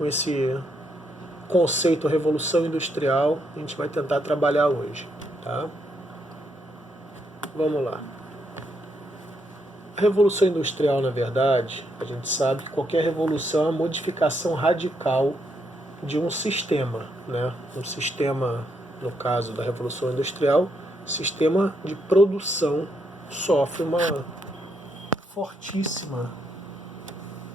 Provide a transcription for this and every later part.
com esse conceito Revolução Industrial, a gente vai tentar trabalhar hoje, tá? Vamos lá. A Revolução Industrial, na verdade, a gente sabe que qualquer revolução é uma modificação radical de um sistema, né? Um sistema, no caso da Revolução Industrial, sistema de produção sofre uma fortíssima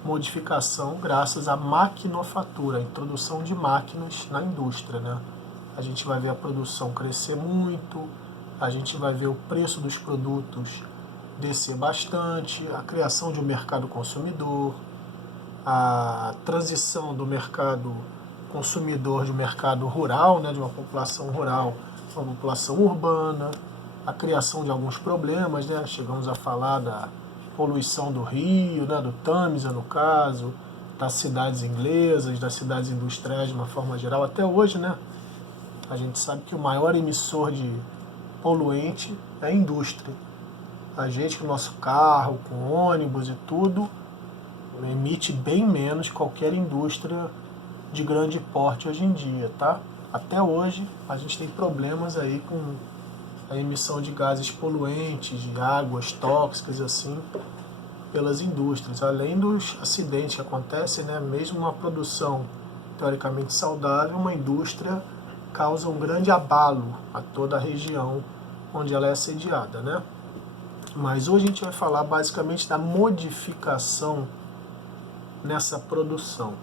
modificação graças à maquinofatura, a introdução de máquinas na indústria, né? A gente vai ver a produção crescer muito, a gente vai ver o preço dos produtos descer bastante, a criação de um mercado consumidor, a transição do mercado consumidor de um mercado rural, né, de uma população rural para uma população urbana, a criação de alguns problemas, né? Chegamos a falar da poluição do rio, né, do Tâmisa no caso, das cidades inglesas, das cidades industriais de uma forma geral. Até hoje, né, a gente sabe que o maior emissor de poluente é a indústria. A gente com o nosso carro, com ônibus e tudo, emite bem menos que qualquer indústria de grande porte hoje em dia, tá? Até hoje a gente tem problemas aí com a emissão de gases poluentes, de águas tóxicas assim, pelas indústrias, além dos acidentes que acontecem, né? Mesmo uma produção teoricamente saudável, uma indústria causa um grande abalo a toda a região onde ela é sediada, né? Mas hoje a gente vai falar basicamente da modificação nessa produção.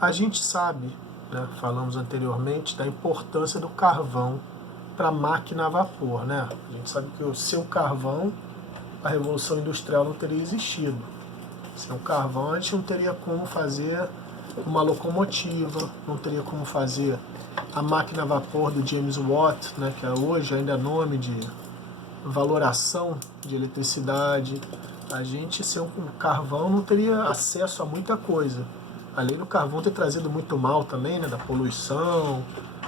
A gente sabe, né, falamos anteriormente, da importância do carvão para a máquina a vapor, né? A gente sabe que sem o carvão a Revolução Industrial não teria existido. Sem o carvão a gente não teria como fazer uma locomotiva, não teria como fazer a máquina a vapor do James Watt, né, que hoje ainda é nome de valoração de eletricidade. A gente sem o carvão não teria acesso a muita coisa. Além do carvão ter trazido muito mal também, né, da poluição,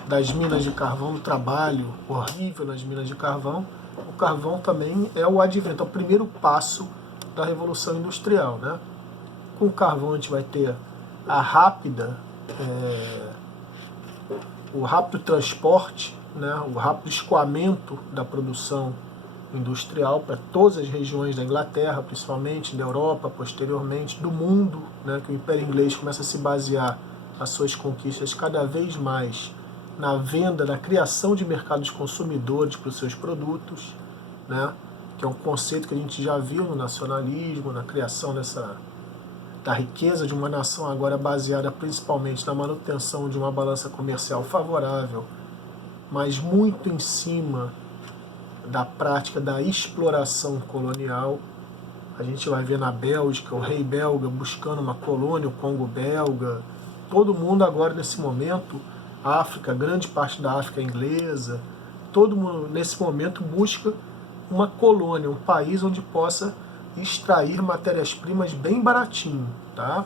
das minas de carvão, do trabalho horrível nas minas de carvão, o carvão também é o advento, é o primeiro passo da Revolução Industrial, né? Com o carvão a gente vai ter a o rápido transporte, né, o rápido escoamento da produção industrial para todas as regiões da Inglaterra, principalmente, da Europa, posteriormente, do mundo, né, que o Império Inglês começa a se basear as suas conquistas cada vez mais na venda, na criação de mercados consumidores para os seus produtos, né, que é um conceito que a gente já viu no nacionalismo, na criação da riqueza de uma nação agora baseada principalmente na manutenção de uma balança comercial favorável, mas muito em cima da prática da exploração colonial. A gente vai ver na Bélgica o rei belga buscando uma colônia, o Congo belga, todo mundo agora nesse momento, África, grande parte da África é inglesa, todo mundo nesse momento busca uma colônia, um país onde possa extrair matérias-primas bem baratinho, tá?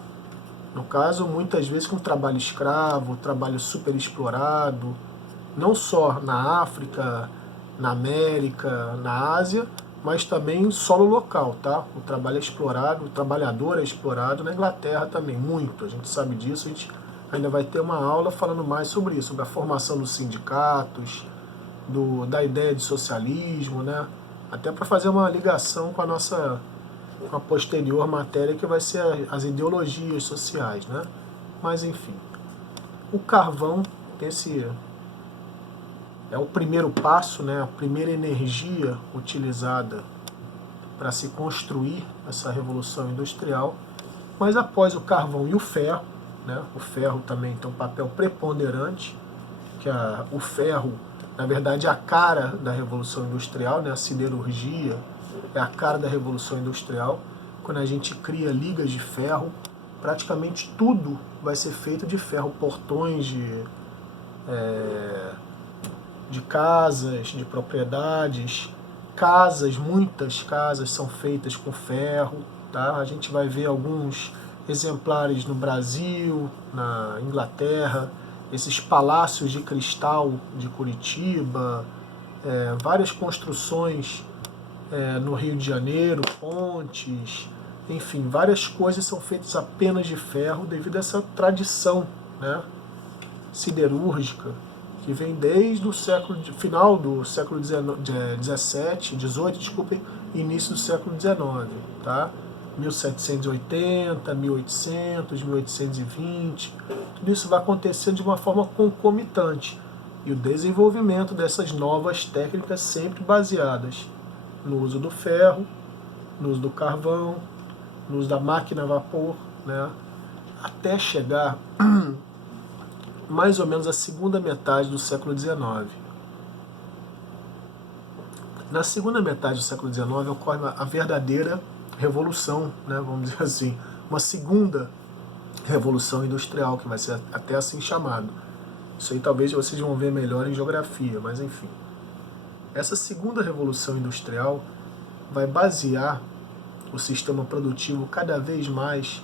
No caso, muitas vezes com trabalho escravo, trabalho super explorado, não só na África, na América, na Ásia, mas também em solo local, tá? O trabalho é explorado, o trabalhador é explorado na Inglaterra também, muito. A gente sabe disso, a gente ainda vai ter uma aula falando mais sobre isso, sobre a formação dos sindicatos, da ideia de socialismo, né? Até para fazer uma ligação com com a posterior matéria que vai ser as ideologias sociais, né? Mas enfim, o carvão, esse é o primeiro passo, né, a primeira energia utilizada para se construir essa revolução industrial. Mas após o carvão e o ferro, né, o ferro também tem um papel preponderante, que o ferro, na verdade, é a cara da revolução industrial, né, a siderurgia é a cara da revolução industrial. Quando a gente cria ligas de ferro, praticamente tudo vai ser feito de ferro, portões de casas, de propriedades, muitas casas são feitas com ferro, tá? A gente vai ver alguns exemplares no Brasil, na Inglaterra, esses palácios de cristal de Curitiba, várias construções no Rio de Janeiro, pontes, Enfim, várias coisas são feitas apenas de ferro devido a essa tradição, né, siderúrgica que vem desde o final do século XVII, desculpem, início do século XIX, tá? 1780, 1800, 1820, tudo isso vai acontecendo de uma forma concomitante. E o desenvolvimento dessas novas técnicas sempre baseadas no uso do ferro, no uso do carvão, no uso da máquina a vapor, né? Até chegar mais ou menos a segunda metade do século XIX. Na segunda metade do século XIX ocorre a verdadeira revolução, né, vamos dizer assim, uma segunda revolução industrial, que vai ser até assim chamado. Isso aí talvez vocês vão ver melhor em geografia, mas enfim. Essa segunda revolução industrial vai basear o sistema produtivo cada vez mais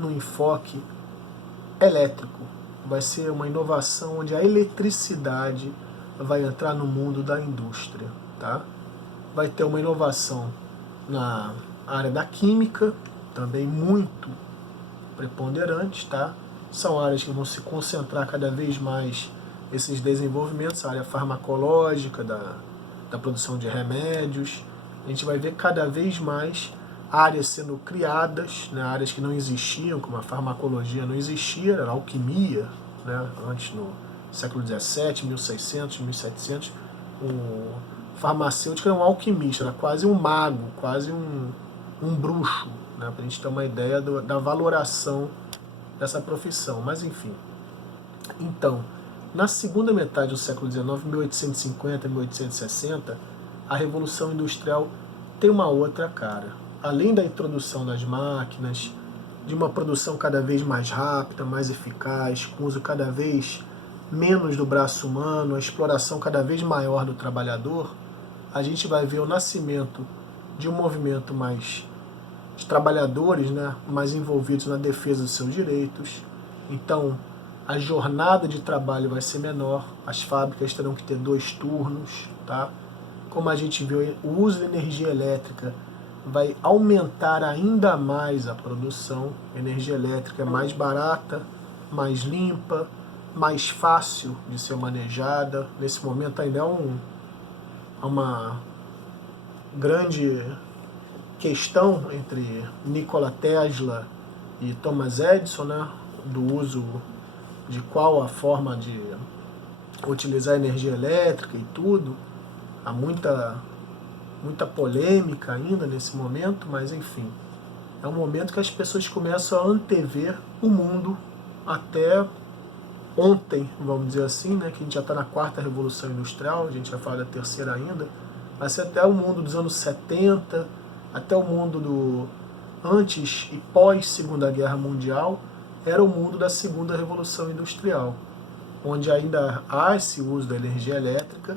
no enfoque elétrico. Vai ser uma inovação onde a eletricidade vai entrar no mundo da indústria, tá? Vai ter uma inovação na área da química, também muito preponderante, tá? São áreas que vão se concentrar cada vez mais esses desenvolvimentos, a área farmacológica, da produção de remédios. A gente vai ver cada vez mais áreas sendo criadas, né, áreas que não existiam, como a farmacologia não existia, era a alquimia, né, antes no século XVII, 1600, 1700, o farmacêutico era um alquimista, era quase um mago, quase um bruxo, né, para a gente ter uma ideia da valoração dessa profissão, mas enfim. Então, na segunda metade do século XIX, 1850, 1860, a Revolução Industrial tem uma outra cara. Além da introdução das máquinas, de uma produção cada vez mais rápida, mais eficaz, com uso cada vez menos do braço humano, a exploração cada vez maior do trabalhador, a gente vai ver o nascimento de um movimento mais de trabalhadores, né, mais envolvidos na defesa dos seus direitos. Então, a jornada de trabalho vai ser menor, as fábricas terão que ter 2 turnos, tá? Como a gente viu, o uso de energia elétrica vai aumentar ainda mais a produção. A energia elétrica é mais barata, mais limpa, mais fácil de ser manejada. Nesse momento ainda é uma grande questão entre Nikola Tesla e Thomas Edison, né, do uso de qual a forma de utilizar a energia elétrica e tudo. Há muita polêmica ainda nesse momento, mas enfim, é um momento que as pessoas começam a antever o mundo até ontem, vamos dizer assim, né, que a gente já está na 4ª Revolução Industrial, a gente vai falar da 3ª ainda, vai ser até o mundo dos anos 70, até o mundo do antes e pós Segunda Guerra Mundial, era o mundo da 2ª Revolução Industrial, onde ainda há esse uso da energia elétrica,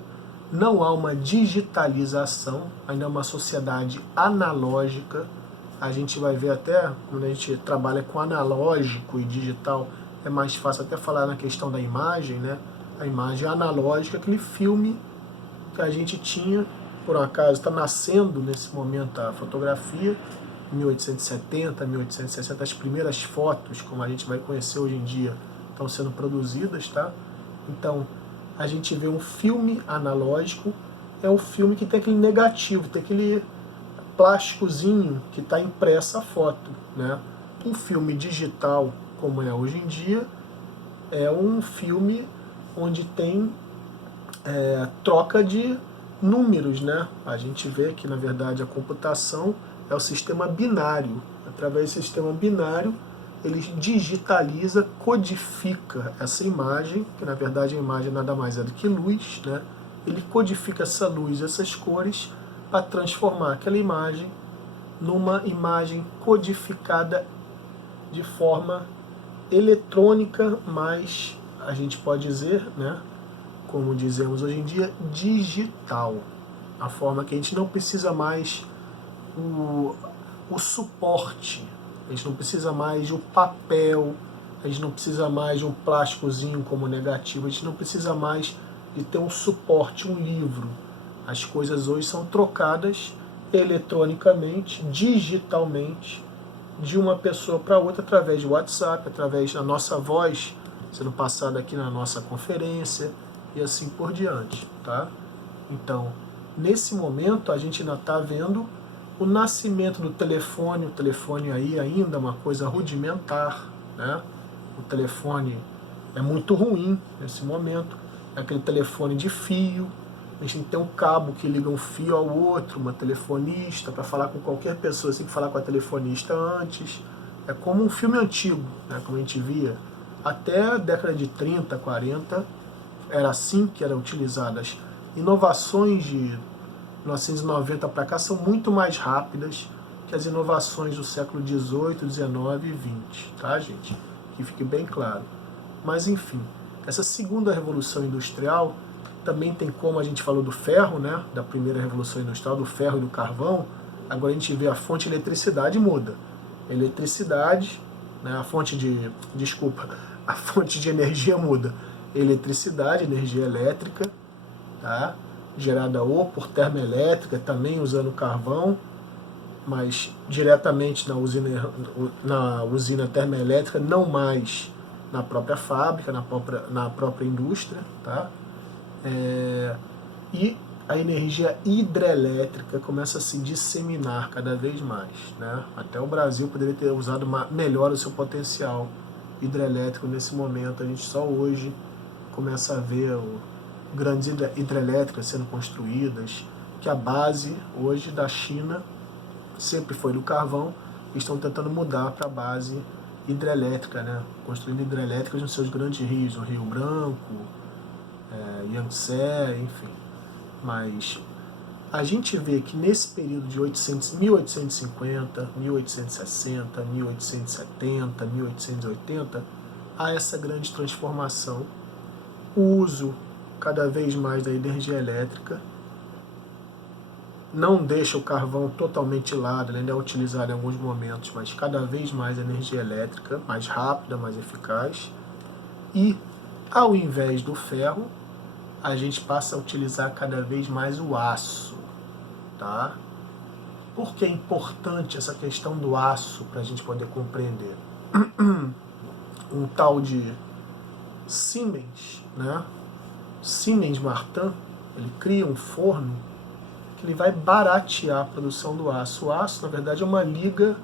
não há uma digitalização, ainda é uma sociedade analógica. A gente vai ver até, quando a gente trabalha com analógico e digital, é mais fácil até falar na questão da imagem, né? A imagem analógica, aquele filme que a gente tinha, por um acaso está nascendo nesse momento a fotografia, 1870, 1860, as primeiras fotos, como a gente vai conhecer hoje em dia, estão sendo produzidas, tá? Então, a gente vê um filme analógico, é um filme que tem aquele negativo, tem aquele plásticozinho que está impressa a foto, né? Um filme digital, como é hoje em dia, é um filme onde tem troca de números, né? A gente vê que, na verdade, a computação é o sistema binário. Através desse sistema binário, ele digitaliza, codifica essa imagem, que na verdade a imagem nada mais é do que luz, né? Ele codifica essa luz, essas cores, para transformar aquela imagem numa imagem codificada de forma eletrônica, mas a gente pode dizer, né, como dizemos hoje em dia, digital. A forma que a gente não precisa mais o suporte, a gente não precisa mais do papel, a gente não precisa mais de um plásticozinho como negativo, a gente não precisa mais de ter um suporte, um livro. As coisas hoje são trocadas eletronicamente, digitalmente, de uma pessoa para outra através de WhatsApp, através da nossa voz sendo passada aqui na nossa conferência e assim por diante, tá? Então, nesse momento a gente ainda está vendo o nascimento do telefone. O telefone aí ainda é uma coisa rudimentar, né? O telefone é muito ruim nesse momento, é aquele telefone de fio. A gente tem que ter um cabo que liga um fio ao outro, uma telefonista, para falar com qualquer pessoa, você tem que falar com a telefonista antes. É como um filme antigo, né, como a gente via. Até a década de 30, 40, era assim que eram utilizadas. Inovações de 1990 para cá são muito mais rápidas que as inovações do século 18, 19 e 20, tá, gente? Que fique bem claro. Mas, enfim, essa segunda revolução industrial também tem, como a gente falou do ferro, né, da primeira revolução industrial, do ferro e do carvão. Agora a gente vê a fonte de eletricidade muda. Eletricidade, né, a fonte de energia muda. Eletricidade, energia elétrica, tá, gerada ou por termoelétrica, também usando carvão, mas diretamente na usina termoelétrica, não mais na própria fábrica, na própria indústria, tá? E a energia hidrelétrica começa a se disseminar cada vez mais, né? Até o Brasil poderia ter usado melhor o seu potencial hidrelétrico nesse momento. A gente só hoje começa a ver grandes hidrelétricas sendo construídas, que a base hoje da China sempre foi do carvão, e estão tentando mudar para a base hidrelétrica, né? Construindo hidrelétricas nos seus grandes rios, o Rio Branco, Yangtze, enfim. Mas a gente vê que nesse período de 1850, 1860, 1870, 1880, há essa grande transformação, o uso cada vez mais da energia elétrica, não deixa o carvão totalmente de lado, ele ainda é utilizado em alguns momentos, mas cada vez mais a energia elétrica, mais rápida, mais eficaz. E, ao invés do ferro, a gente passa a utilizar cada vez mais o aço, tá? Por que é importante essa questão do aço para a gente poder compreender? Um tal de Siemens, né? Siemens Martin, ele cria um forno que ele vai baratear a produção do aço. O aço, na verdade, é uma liga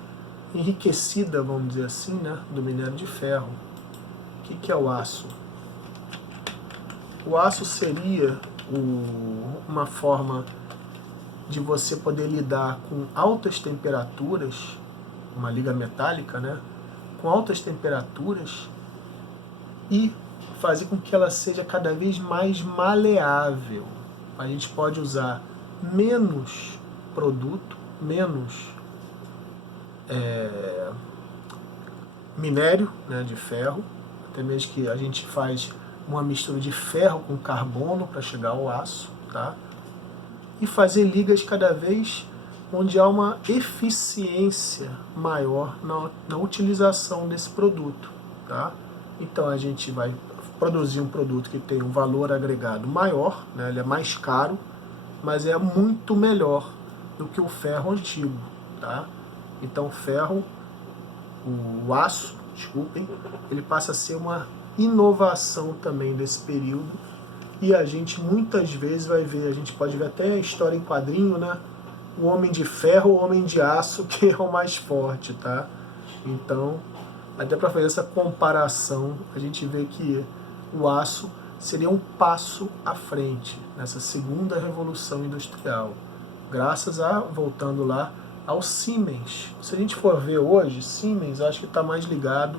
enriquecida, vamos dizer assim, né, do minério de ferro. O que é o aço? O aço seria uma forma de você poder lidar com altas temperaturas, uma liga metálica, né, com altas temperaturas, e fazer com que ela seja cada vez mais maleável. A gente pode usar menos produto, menos minério, né, de ferro, até mesmo que a gente faz uma mistura de ferro com carbono para chegar ao aço, tá? E fazer ligas cada vez onde há uma eficiência maior na utilização desse produto, tá? Então a gente vai produzir um produto que tem um valor agregado maior, né? Ele é mais caro, mas é muito melhor do que o ferro antigo, tá? Então o aço, desculpem, ele passa a ser uma inovação também desse período, e a gente muitas vezes vai ver, a gente pode ver até a história em quadrinho, né? O homem de ferro, o homem de aço, que é o mais forte, tá? Então, até para fazer essa comparação, a gente vê que o aço seria um passo à frente nessa segunda revolução industrial, graças voltando lá, ao Siemens. Se a gente for ver hoje, Siemens acho que está mais ligado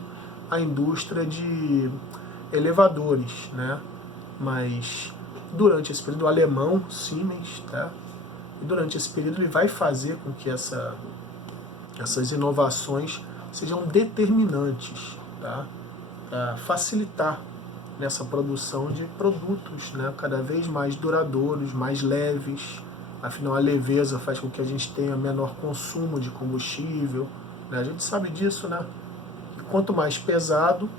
à indústria de elevadores, né? Mas durante esse período, o alemão Siemens, tá? E durante esse período ele vai fazer com que essas inovações sejam determinantes, tá? Para facilitar nessa produção de produtos, né, cada vez mais duradouros, mais leves. Afinal, a leveza faz com que a gente tenha menor consumo de combustível, né? A gente sabe disso, né? E quanto mais pesado,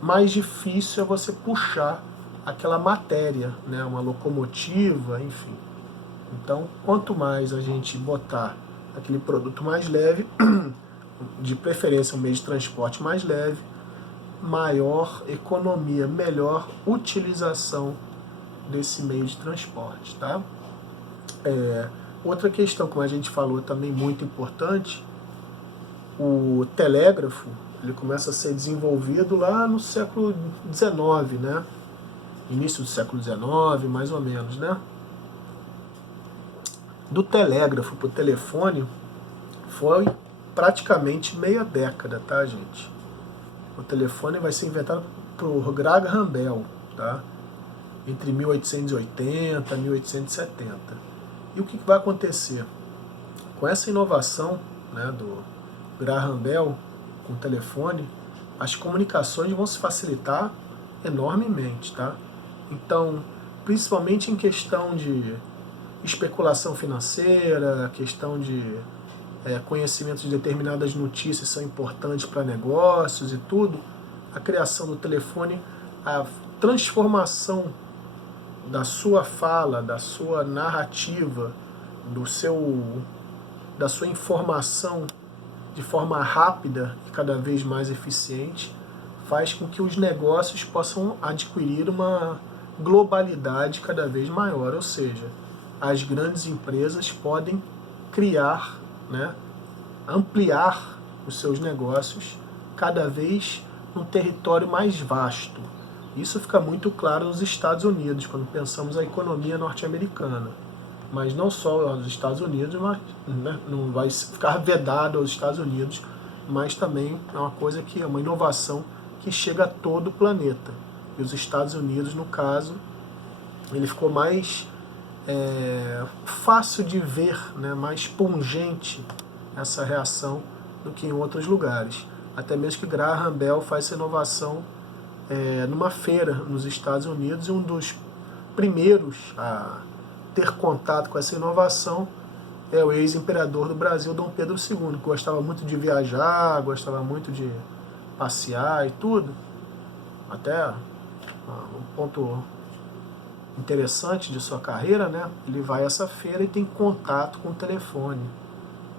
mais difícil é você puxar aquela matéria, né? Uma locomotiva, enfim. Então, quanto mais a gente botar aquele produto mais leve, de preferência um meio de transporte mais leve, maior economia, melhor utilização desse meio de transporte, tá? Outra questão, como a gente falou, também muito importante, o telégrafo, ele começa a ser desenvolvido lá no século XIX, né? Início do século XIX, mais ou menos, né? Do telégrafo para o telefone foi praticamente meia década, tá, gente? O telefone vai ser inventado por Graham Bell, tá? Entre 1880 e 1870. E o que vai acontecer? Com essa inovação, né, do Graham Bell com o telefone, as comunicações vão se facilitar enormemente, tá? Então, principalmente em questão de especulação financeira, questão de conhecimento de determinadas notícias são importantes para negócios e tudo, a criação do telefone, a transformação da sua fala, da sua narrativa, da sua informação de forma rápida e cada vez mais eficiente, faz com que os negócios possam adquirir uma globalidade cada vez maior, ou seja, as grandes empresas podem criar, né, ampliar os seus negócios cada vez num território mais vasto. Isso fica muito claro nos Estados Unidos, quando pensamos a economia norte-americana. Mas não só aos Estados Unidos, mas, né, não vai ficar vedado aos Estados Unidos, mas também é uma coisa que é uma inovação que chega a todo o planeta. E os Estados Unidos, no caso, ele ficou mais fácil de ver, né, mais pungente essa reação do que em outros lugares. Até mesmo que Graham Bell faz essa inovação numa feira nos Estados Unidos, e um dos primeiros a ter contato com essa inovação é o ex-imperador do Brasil, Dom Pedro II, que gostava muito de viajar, gostava muito de passear e tudo. Até um ponto interessante de sua carreira, né? Ele vai a essa feira e tem contato com o telefone.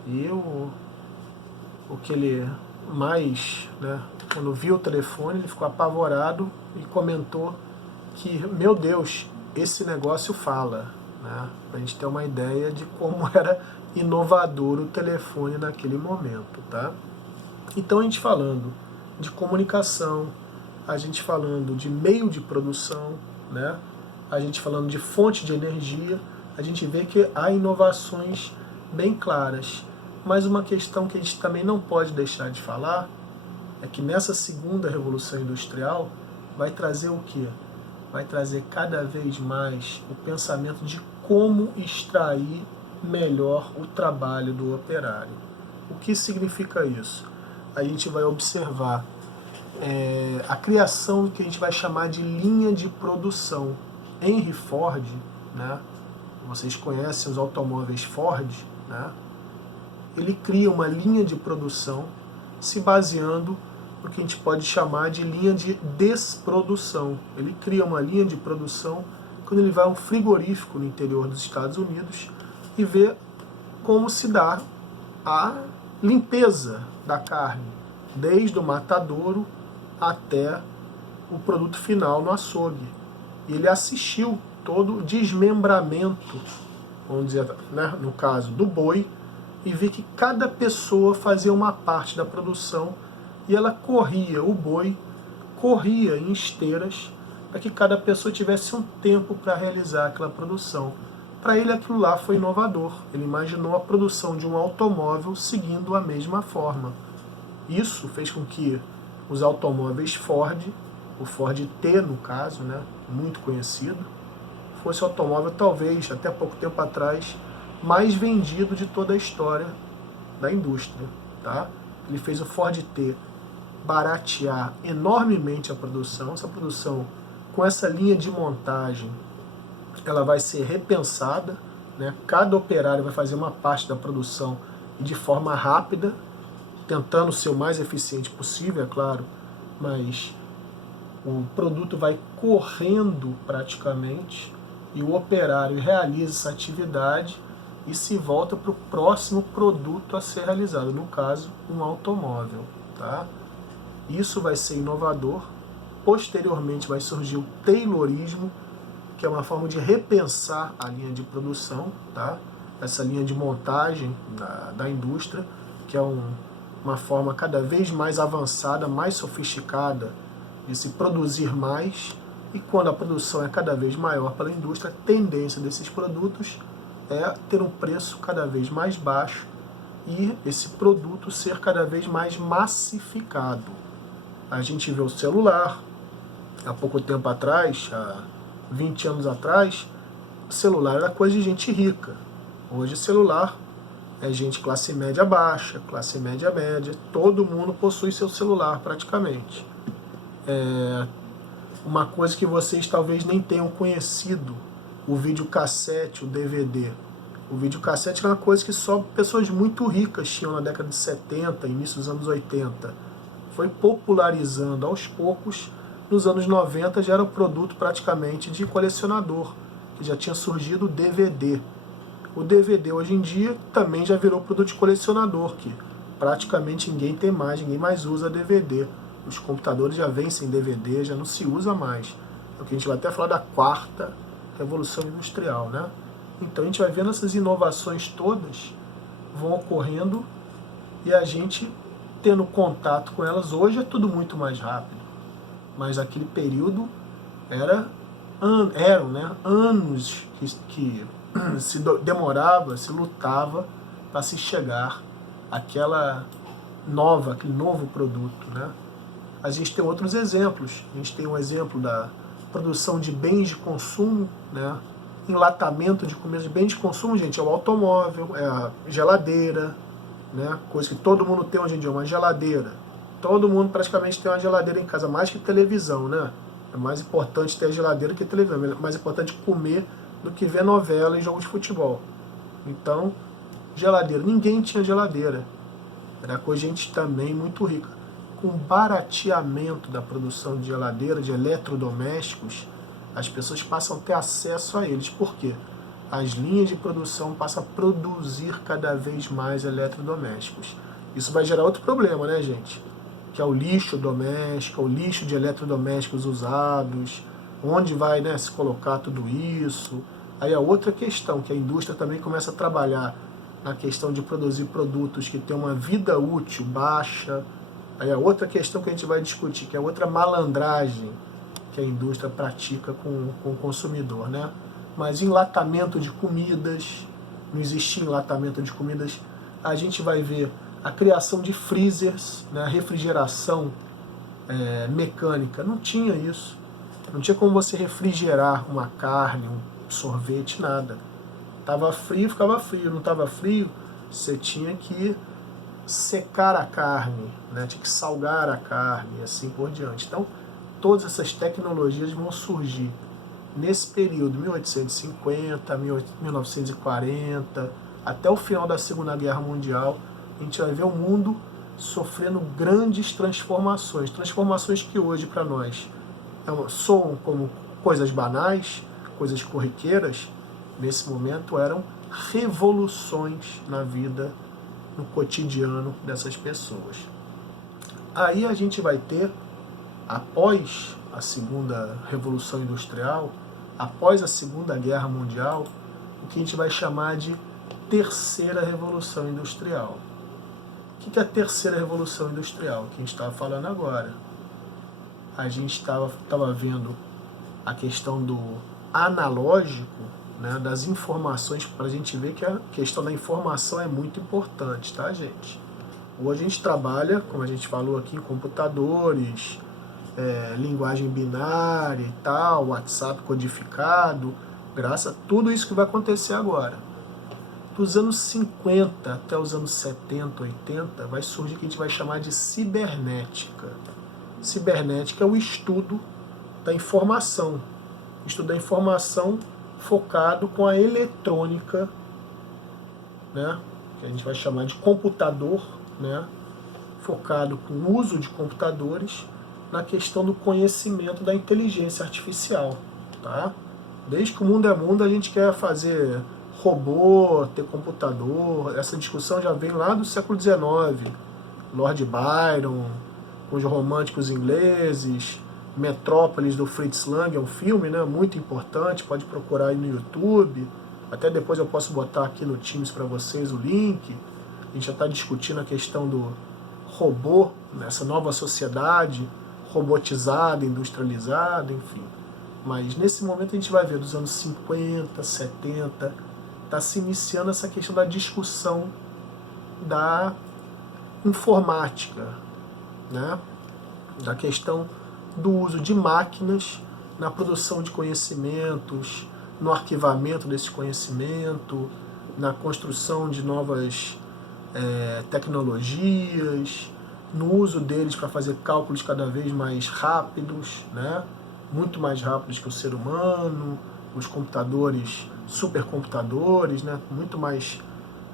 E o que ele mais, né, quando viu o telefone, ele ficou apavorado e comentou que, meu Deus, esse negócio fala, né? Pra gente ter uma ideia de como era inovador o telefone naquele momento, tá? Então a gente falando de comunicação, a gente falando de meio de produção, né? A gente falando de fonte de energia, a gente vê que há inovações bem claras. Mas uma questão que a gente também não pode deixar de falar é que nessa segunda revolução industrial vai trazer o quê? Vai trazer cada vez mais o pensamento de como extrair melhor o trabalho do operário. O que significa isso? A gente vai observar a criação do que a gente vai chamar de linha de produção. Henry Ford, né? Vocês conhecem os automóveis Ford, né? Ele cria uma linha de produção se baseando no que a gente pode chamar de linha de desprodução. Ele cria uma linha de produção quando ele vai a um frigorífico no interior dos Estados Unidos e vê como se dá a limpeza da carne, desde o matadouro até o produto final no açougue. E ele assistiu todo o desmembramento, vamos dizer, né, no caso do boi, e vi que cada pessoa fazia uma parte da produção e ela corria, o boi corria em esteiras para que cada pessoa tivesse um tempo para realizar aquela produção. Para ele aquilo lá foi inovador. Ele imaginou a produção de um automóvel seguindo a mesma forma. Isso fez com que os automóveis Ford, o Ford T no caso, né, muito conhecido, fosse o automóvel talvez até pouco tempo atrás mais vendido de toda a história da indústria, tá? Ele fez o Ford T baratear enormemente a produção. Essa produção, com essa linha de montagem, ela vai ser repensada, né? Cada operário vai fazer uma parte da produção e de forma rápida, tentando ser o mais eficiente possível, é claro, mas o produto vai correndo praticamente e o operário realiza essa atividade e se volta para o próximo produto a ser realizado, no caso, um automóvel. Tá? Isso vai ser inovador. Posteriormente vai surgir o Taylorismo, que é uma forma de repensar a linha de produção, tá? Essa linha de montagem da indústria, que é uma forma cada vez mais avançada, mais sofisticada de se produzir mais, e quando a produção é cada vez maior pela indústria, a tendência desses produtos é ter um preço cada vez mais baixo e esse produto ser cada vez mais massificado. A gente vê o celular, há pouco tempo atrás, há 20 anos atrás, o celular era coisa de gente rica. Hoje celular é gente classe média baixa, classe média média, todo mundo possui seu celular praticamente. Uma coisa que vocês talvez nem tenham conhecido, o videocassete, o DVD. O videocassete era uma coisa que só pessoas muito ricas tinham na década de 70, início dos anos 80. Foi popularizando aos poucos. Nos anos 90 já era um produto praticamente de colecionador, que já tinha surgido o DVD. O DVD hoje em dia também já virou produto de colecionador, que praticamente ninguém mais usa DVD. Os computadores já vêm sem DVD, já não se usa mais. Porque a gente vai até falar da quarta revolução industrial, né? Então a gente vai vendo essas inovações todas vão ocorrendo e a gente tendo contato com elas. Hoje é tudo muito mais rápido, mas naquele período eram né, anos que se demorava, se lutava para se chegar aquele novo produto, né? A gente tem outros exemplos. A gente tem um exemplo da produção de bens de consumo, né? Enlatamento de comidas de bens de consumo, gente, é o automóvel, é a geladeira, né? Coisa que todo mundo tem hoje em dia, uma geladeira. Todo mundo praticamente tem uma geladeira em casa, mais que televisão, né? É mais importante ter a geladeira que a televisão. É mais importante comer do que ver novela e jogo de futebol. Então, geladeira. Ninguém tinha geladeira. Era coisa de gente também muito rica. Com o barateamento da produção de geladeira, de eletrodomésticos, as pessoas passam a ter acesso a eles. Por quê? As linhas de produção passam a produzir cada vez mais eletrodomésticos. Isso vai gerar outro problema, né, gente? Que é o lixo doméstico, o lixo de eletrodomésticos usados, onde vai, né, se colocar tudo isso. Aí a outra questão, que a indústria também começa a trabalhar na questão de produzir produtos que têm uma vida útil baixa. Aí a outra questão que a gente vai discutir, que é outra malandragem que a indústria pratica com o consumidor, né? Mas enlatamento de comidas, não existia enlatamento de comidas, a gente vai ver a criação de freezers, né? A refrigeração mecânica, não tinha isso. Não tinha como você refrigerar uma carne, um sorvete, nada. Tava frio, ficava frio. Não estava frio, você tinha que secar a carne, né? Tinha que salgar a carne e assim por diante. Então, todas essas tecnologias vão surgir nesse período, 1850, 1940, até o final da Segunda Guerra Mundial. A gente vai ver o mundo sofrendo grandes transformações. Transformações que hoje, para nós, soam como coisas banais, coisas corriqueiras. Nesse momento eram revoluções na vida, no cotidiano dessas pessoas. Aí a gente vai ter, após a Segunda Revolução Industrial, após a Segunda Guerra Mundial, o que a gente vai chamar de Terceira Revolução Industrial. O que é a Terceira Revolução Industrial? Que a gente estava falando agora. A gente estava vendo a questão do analógico, né, das informações, para a gente ver que a questão da informação é muito importante, tá, gente? Hoje a gente trabalha, como a gente falou aqui, em computadores, linguagem binária e tal, WhatsApp codificado, graças a tudo isso que vai acontecer agora. Dos anos 50 até os anos 70, 80, vai surgir o que a gente vai chamar de cibernética. Cibernética é o estudo da informação. O estudo da informação focado com a eletrônica, né, que a gente vai chamar de computador, né, focado com o uso de computadores na questão do conhecimento da inteligência artificial. Tá? Desde que o mundo é mundo, a gente quer fazer robô, ter computador. Essa discussão já vem lá do século XIX. Lord Byron, com os românticos ingleses, Metrópolis do Fritz Lang, é um filme, né, muito importante, pode procurar aí no YouTube. Até depois eu posso botar aqui no Teams para vocês o link. A gente já está discutindo a questão do robô nessa nova sociedade, robotizada, industrializada, enfim. Mas nesse momento a gente vai ver dos anos 50, 70, está se iniciando essa questão da discussão da informática, né? Da questão do uso de máquinas na produção de conhecimentos, no arquivamento desse conhecimento, na construção de novas tecnologias, no uso deles para fazer cálculos cada vez mais rápidos, né? Muito mais rápidos que o ser humano, os computadores, supercomputadores, né? Muito mais.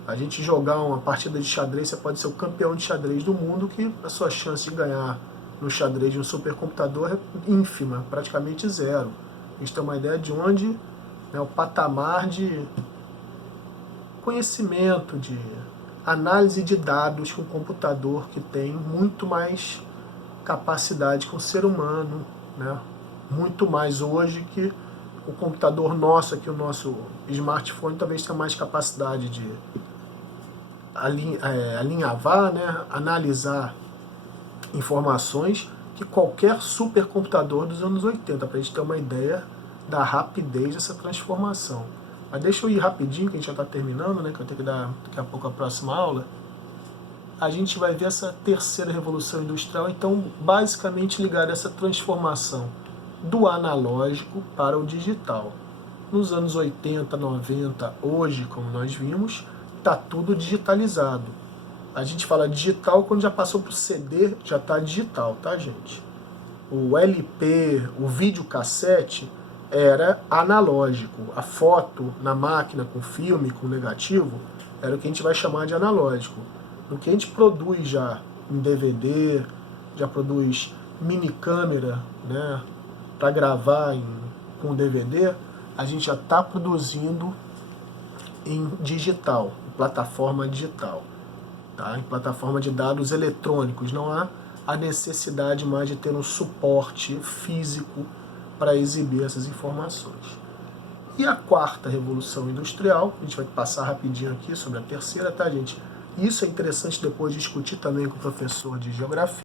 A gente jogar uma partida de xadrez, você pode ser o campeão de xadrez do mundo, que a sua chance de ganhar no xadrez de um supercomputador é ínfima, praticamente zero. A gente tem uma ideia de onde, né, o patamar de conhecimento, de análise de dados que um computador que tem muito mais capacidade que um ser humano, né? Muito mais hoje que o computador nosso, aqui o nosso smartphone, talvez tenha mais capacidade de alinhavar, né? Analisar informações que qualquer supercomputador dos anos 80, para a gente ter uma ideia da rapidez dessa transformação. Mas deixa eu ir rapidinho, que a gente já está terminando, né? Que eu tenho que dar daqui a pouco a próxima aula. A gente vai ver essa terceira revolução industrial, então, basicamente ligada a essa transformação do analógico para o digital. Nos anos 80, 90, hoje, como nós vimos, está tudo digitalizado. A gente fala digital quando já passou para o CD, já está digital, tá, gente? O LP, o videocassete, era analógico. A foto na máquina com filme, com negativo, era o que a gente vai chamar de analógico. No que a gente produz já em DVD, já produz mini câmera, né, para gravar com DVD, a gente já está produzindo em digital, em plataforma digital, tá? Em plataforma de dados eletrônicos. Não há a necessidade mais de ter um suporte físico para exibir essas informações. E a quarta revolução industrial, a gente vai passar rapidinho aqui sobre a terceira, tá, gente? Isso é interessante depois discutir também com o professor de geografia.